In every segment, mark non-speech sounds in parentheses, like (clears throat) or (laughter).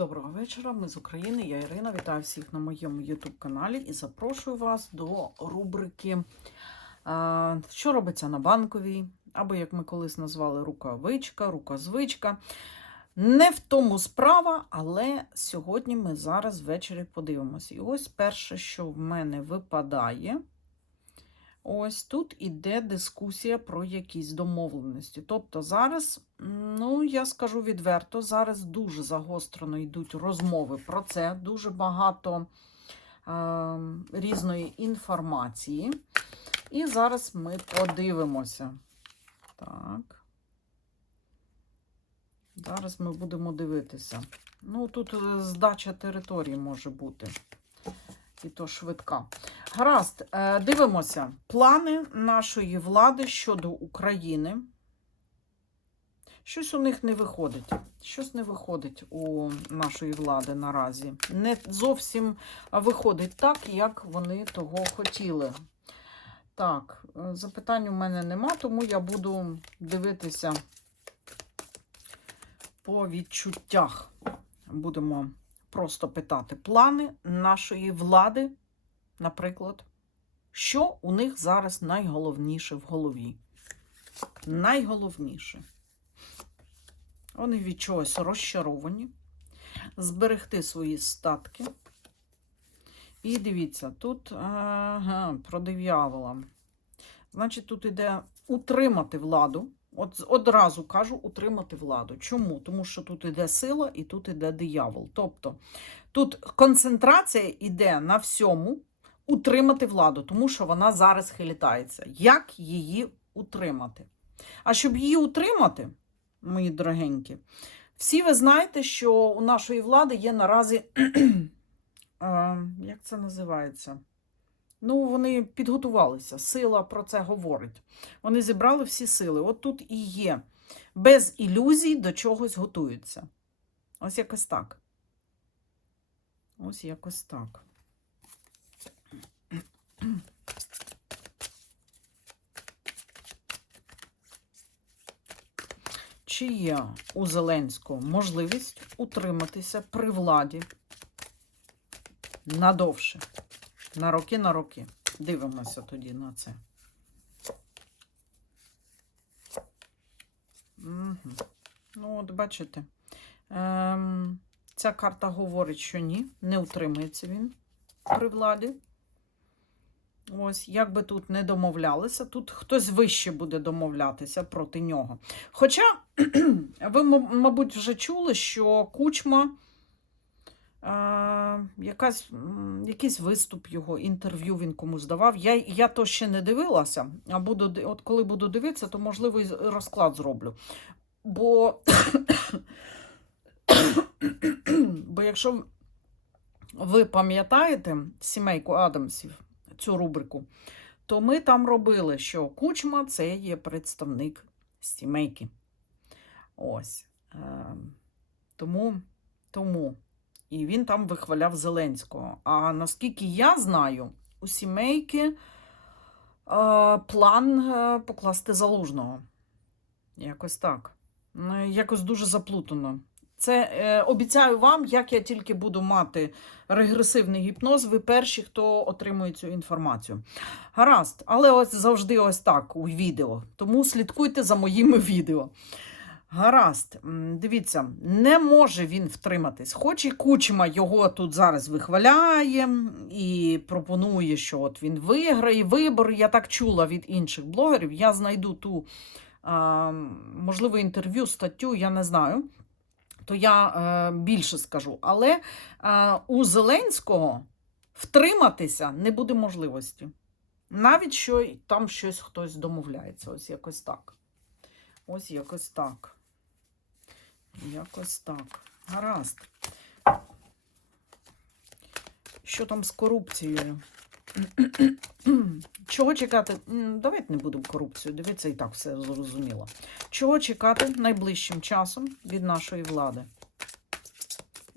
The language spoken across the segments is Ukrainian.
Доброго вечора, ми з України, я Ірина. Вітаю всіх на моєму YouTube каналі і запрошую вас до рубрики Що робиться на банковій, або, як ми колись назвали, рукавичка, рукозвичка. Не в тому справа, але сьогодні ми зараз ввечері подивимося. І ось перше, що в мене випадає. Ось тут іде дискусія про якісь домовленості. Тобто зараз, ну я скажу відверто, зараз дуже загострено йдуть розмови про це, дуже багато е, різної інформації. І зараз ми подивимося. Так. Зараз ми будемо дивитися. Ну, тут е, здача території може бути. І то швидка. Гаразд, е, дивимося. Плани нашої влади щодо України. Щось у них не виходить. Щось не виходить у нашої влади наразі. Не зовсім виходить так, як вони того хотіли. Так, е, запитань у мене нема, тому я буду дивитися по відчуттях. Будемо просто питати плани нашої влади, наприклад, що у них зараз найголовніше в голові. Найголовніше. Вони від чогось розчаровані, зберегти свої статки. І дивіться, тут ага, про диявола. Значить, тут іде утримати владу. От одразу кажу утримати владу. Чому? Тому що тут іде сила і тут іде диявол. Тобто тут концентрація йде на всьому утримати владу, тому що вона зараз хилітається. Як її утримати? А щоб її утримати, мої дорогенькі, всі ви знаєте, що у нашої влади є наразі, (clears throat) як це називається? Ну, вони підготувалися. Сила про це говорить. Вони зібрали всі сили. От тут і є. Без ілюзій до чогось готуються. Ось якось так. Ось якось так. Чи є у Зеленського можливість утриматися при владі надовше? На роки, на роки. Дивимося тоді на це. Угу. Ну, от бачите, ем, ця карта говорить, що ні, не утримується він при владі. Ось, як би тут не домовлялися, тут хтось вище буде домовлятися проти нього. Хоча, (clears throat) ви, мабуть, вже чули, що кучма. Е, якась, якийсь виступ його, інтерв'ю він комусь давав. Я я то ще не дивилася, а буду, от коли буду дивитися, то, можливо, і розклад зроблю. Бо, (coughs) Бо якщо ви пам'ятаєте сімейку Адамсів, цю рубрику, то ми там робили, що кучма це є представник сімейки. Ось. Е, тому, тому. І він там вихваляв Зеленського. А наскільки я знаю, у сімейки е, план е, покласти залужного. Якось так. Ну, якось дуже заплутано. Це е, обіцяю вам, як я тільки буду мати регресивний гіпноз, ви перші, хто отримує цю інформацію. Гаразд, але ось завжди ось так у відео. Тому слідкуйте за моїми (laughs) відео. Гаразд, дивіться, не може він втриматись. Хоч і кучма його тут зараз вихваляє і пропонує, що от він виграє вибори. Я так чула від інших блогерів. Я знайду ту, можливо, інтерв'ю, статтю, я не знаю. То я е, більше скажу. Але е, у Зеленського втриматися не буде можливості. Навіть що там щось хтось домовляється. Ось якось так. Ось якось так. Якось так. Гаразд. Що там з корупцією? (clears throat) Чого чекати? Давайте не будемо корупцію. Дивіться, і так все зрозуміло. Чого чекати найближчим часом від нашої влади?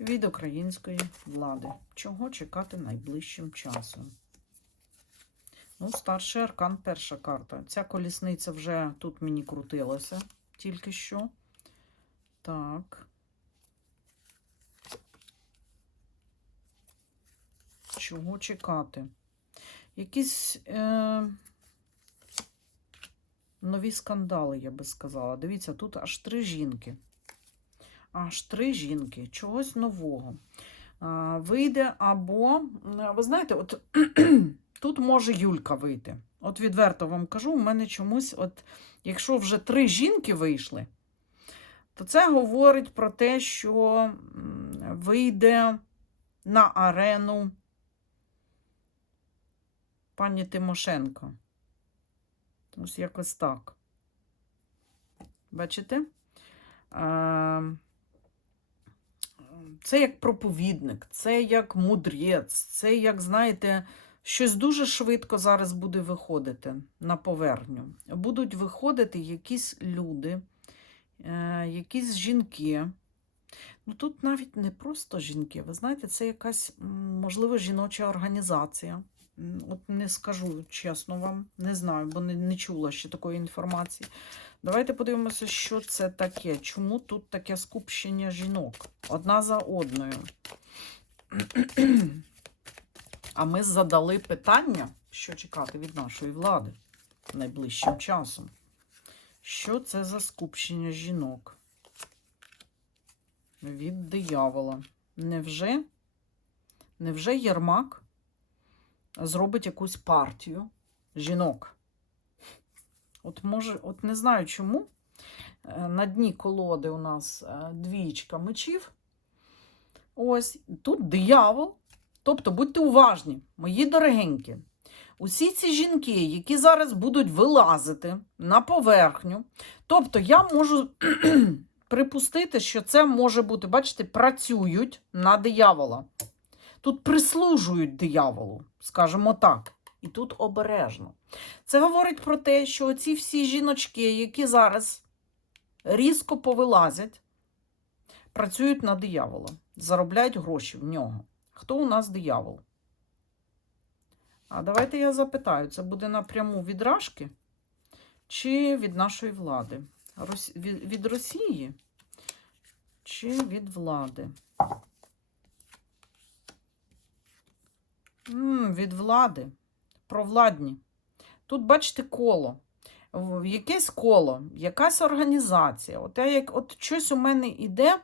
Від української влади. Чого чекати найближчим часом? Ну, старший аркан, перша карта. Ця колісниця вже тут мені крутилася тільки що. Так. Чого чекати? Якісь е... нові скандали, я би сказала. Дивіться, тут аж три жінки. Аж три жінки, чогось нового. А, вийде або, ви знаєте, от (clears throat) тут може Юлька вийти. От відверто вам кажу, у мене чомусь, от, якщо вже три жінки вийшли, то це говорить про те, що вийде на арену пані Тимошенко. Ось якось так. Бачите? Е, Це як проповідник, це як мудрець, це як, знаєте, щось дуже швидко зараз буде виходити на поверхню. Будуть виходити якісь люди, якісь жінки. Ну тут навіть не просто жінки, ви знаєте, це якась, можливо, жіноча організація. От не скажу чесно вам, не знаю, бо не, не чула ще такої інформації. Давайте подивимося, що це таке. Чому тут таке скупщення жінок? Одна за одною. А ми задали питання, що чекати від нашої влади найближчим часом. Що це за скупщення жінок? Від диявола. Невже? Невже Єрмак зробить якусь партію жінок? От може, от не знаю чому. Е, На дні колоди у нас е, двічка мечів. Ось тут диявол. Тобто будьте уважні, мої дорогенькі. Усі ці жінки, які зараз будуть вилазити на поверхню, тобто я можу (clears throat) припустити, що це може бути, бачите, працюють на диявола. Тут прислужують дияволу, скажімо так. І тут обережно. Це говорить про те, що ці всі жіночки, які зараз різко повилазять, працюють на диявола, заробляють гроші в нього. Хто у нас диявол? А давайте я запитаю, це буде напряму від Рашки чи від нашої влади? Рос... Від, від Росії чи від влади? М, від влади. Провладні. Тут, бачите, коло. Якесь коло, якась організація. От, я як, от щось у мене іде.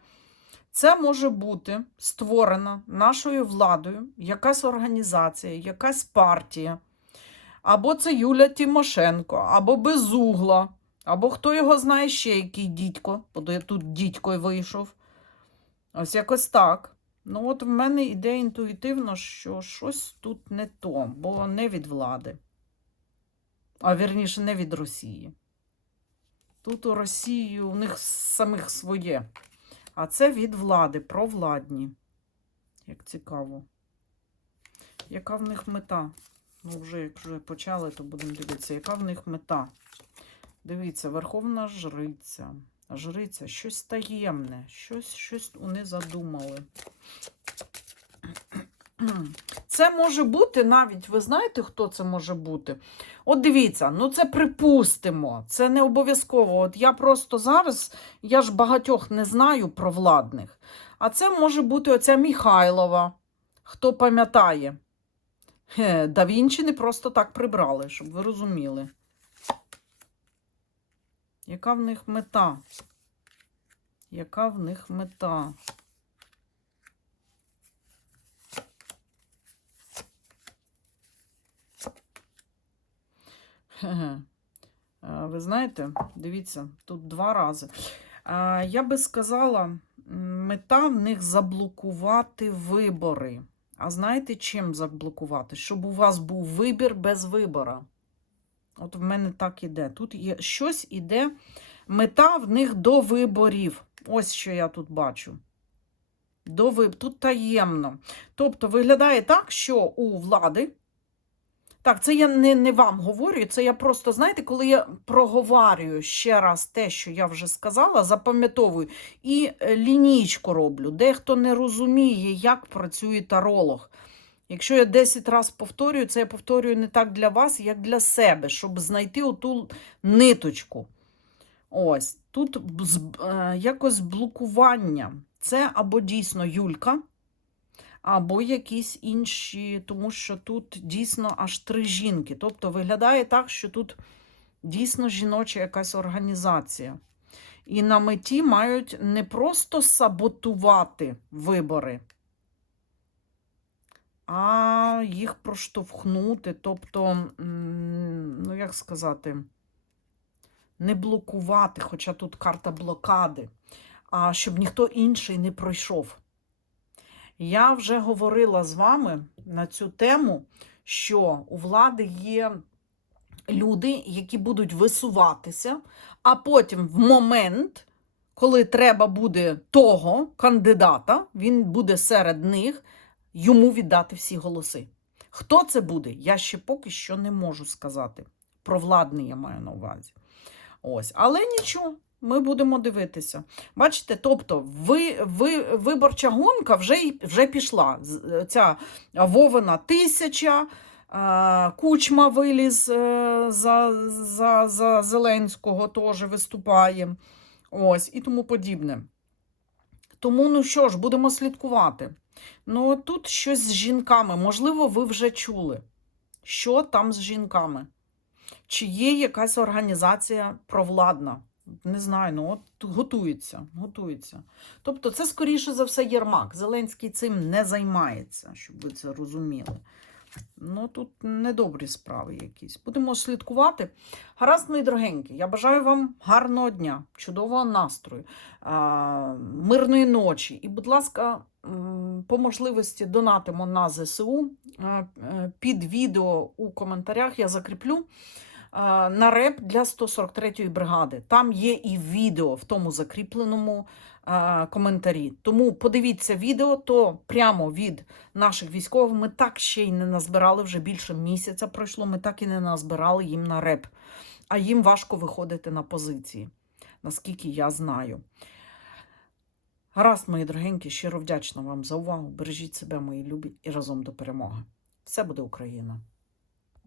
Це може бути створена нашою владою якась організація, якась партія. Або це Юля Тимошенко, або Безугла, або хто його знає ще, який дідько, бо я тут дідько вийшов. Ось якось так. Ну, от в мене йде інтуїтивно, що щось тут не то, бо не від влади. А вірніше, не від Росії. Тут у Росії у них самих своє. А це від влади, провладні. Як цікаво. Яка в них мета? Ну, вже як вже почали, то будемо дивитися, яка в них мета. Дивіться, Верховна Жриця. Жриця, щось таємне, щось, щось вони задумали. Це може бути навіть, ви знаєте, хто це може бути? От дивіться, ну це припустимо, це не обов'язково. От я просто зараз, я ж багатьох не знаю про владних. А це може бути оця Міхайлова, хто пам'ятає. Хе, Да Вінчі не просто так прибрали, щоб ви розуміли. Яка в них мета? Яка в них мета? Ви знаєте, дивіться, тут два рази. Я би сказала, мета в них заблокувати вибори. А знаєте, чим заблокувати? Щоб у вас був вибір без вибора. От в мене так іде. Тут є щось іде, мета в них до виборів. Ось що я тут бачу. До виб... Тут таємно. Тобто виглядає так, що у влади. Так, це я не, не вам говорю, це я просто, знаєте, коли я проговарюю ще раз те, що я вже сказала, запам'ятовую і е, лінійку роблю. Дехто не розуміє, як працює таролог. Якщо я 10 разів повторюю, це я повторюю не так для вас, як для себе, щоб знайти оту ниточку. Ось, тут е, якось блокування. Це або дійсно Юлька, або якісь інші, тому що тут дійсно аж три жінки. Тобто виглядає так, що тут дійсно жіноча якась організація. І на меті мають не просто саботувати вибори, а їх проштовхнути. Тобто, ну як сказати, не блокувати, хоча тут карта блокади, а щоб ніхто інший не пройшов. Я вже говорила з вами на цю тему, що у влади є люди, які будуть висуватися, а потім в момент, коли треба буде того кандидата, він буде серед них, йому віддати всі голоси. Хто це буде, я ще поки що не можу сказати. Про владний я маю на увазі. Ось, але нічого. Ми будемо дивитися. Бачите, тобто ви, ви, виборча гонка вже, вже пішла. Ця Вовина тисяча, е, Кучма виліз е, за, за, за Зеленського, теж виступає. Ось, і тому подібне. Тому, ну що ж, будемо слідкувати. Ну, тут щось з жінками. Можливо, ви вже чули, що там з жінками. Чи є якась організація провладна? Не знаю, ну от готується, готується. Тобто, це скоріше за все Єрмак. Зеленський цим не займається, щоб ви це розуміли. Ну, тут недобрі справи якісь. Будемо слідкувати. Гаразд, мої дорогенькі, я бажаю вам гарного дня, чудового настрою, мирної ночі. І, будь ласка, по можливості донатимо на ЗСУ. Е, Під відео у коментарях я закріплю на реп для 143-ї бригади. Там є і відео в тому закріпленому коментарі. Тому подивіться відео, то прямо від наших військових ми так ще й не назбирали, вже більше місяця пройшло, ми так і не назбирали їм на реп. А їм важко виходити на позиції, наскільки я знаю. Гаразд, мої дорогенькі, щиро вдячна вам за увагу. Бережіть себе, мої любі, і разом до перемоги. Все буде Україна!